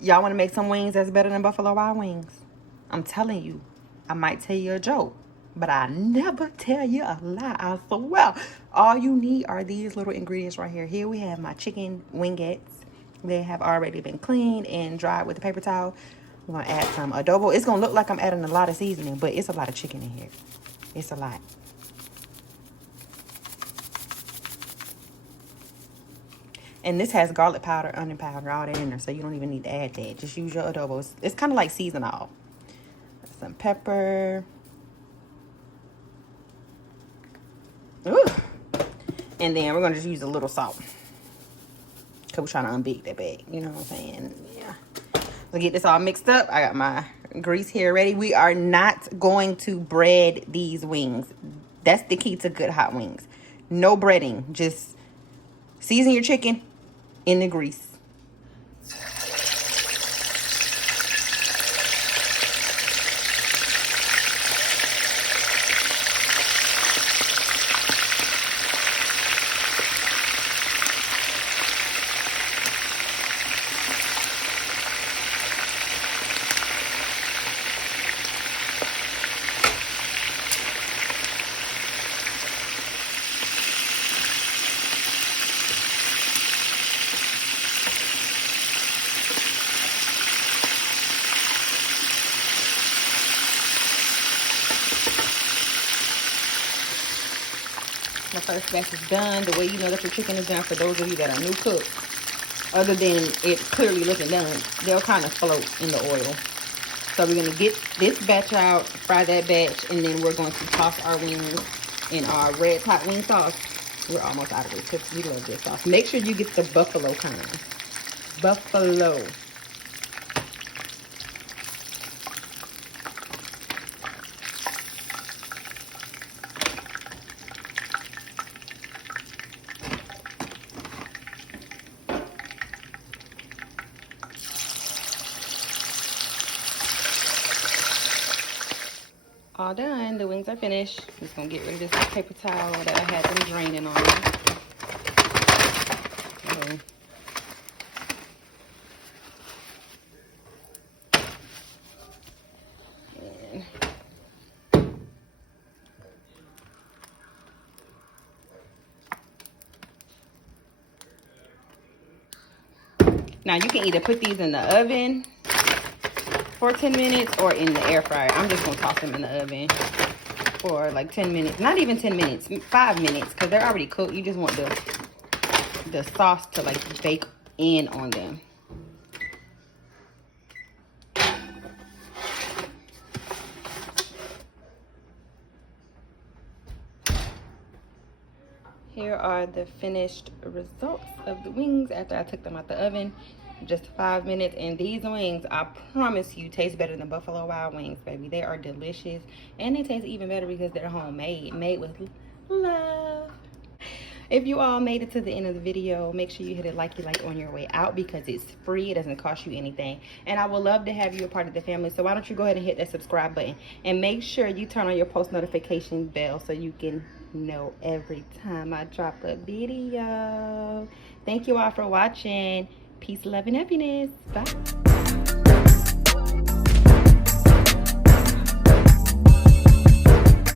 Y'all want to make some wings that's better than Buffalo Wild Wings? I'm telling you, I might tell you a joke, but I never tell you a lie. I swear. All you need are these little ingredients right here. Here we have my chicken wingettes. They have already been cleaned and dried with a paper towel. I'm going to add some adobo. It's going to look like I'm adding a lot of seasoning, but it's a lot of chicken in here. It's a lot. And this has garlic powder, onion powder, all that in there, so you don't even need to add that. Just use your adobo. It's kind of like seasonal. Some pepper. Ooh. And then we're going to just use a little salt. Because we're trying to unbake that bag. You know what I'm saying? Yeah. So get this all mixed up. I got my grease here ready. We are not going to bread these wings. That's the key to good hot wings. No breading. Just season your chicken in the grease. My first batch is done. The way you know that your chicken is done, for those of you that are new cooks, other than it clearly looking done, they'll kind of float in the oil. So we're going to get this batch out, fry that batch, and then we're going to toss our wings in our red hot wing sauce. We're almost out of this because we love this sauce. Make sure you get the buffalo kind. Buffalo. All done. The wings are finished. I'm just gonna get rid of this paper towel that I had them draining on. Now you can either put these in the oven for 10 minutes or in the air fryer. I'm just gonna toss them in the oven for like 10 minutes. Not even 10 minutes, 5 minutes, because they're already cooked. You just want the sauce to like bake in on them. Here are the finished results of the wings after I took them out the oven. Just 5 minutes, and these wings, I promise you, taste better than Buffalo Wild Wings, baby. They are delicious, and they taste even better because they're homemade, made with love. If you all made it to the end of the video, make sure you hit a like on your way out because it's free. It doesn't cost you anything, and I would love to have you a part of the family. So why don't you go ahead and hit that subscribe button, and make sure you turn on your post notification bell so you can know every time I drop a video. Thank you all for watching. Peace, love, and happiness. Bye.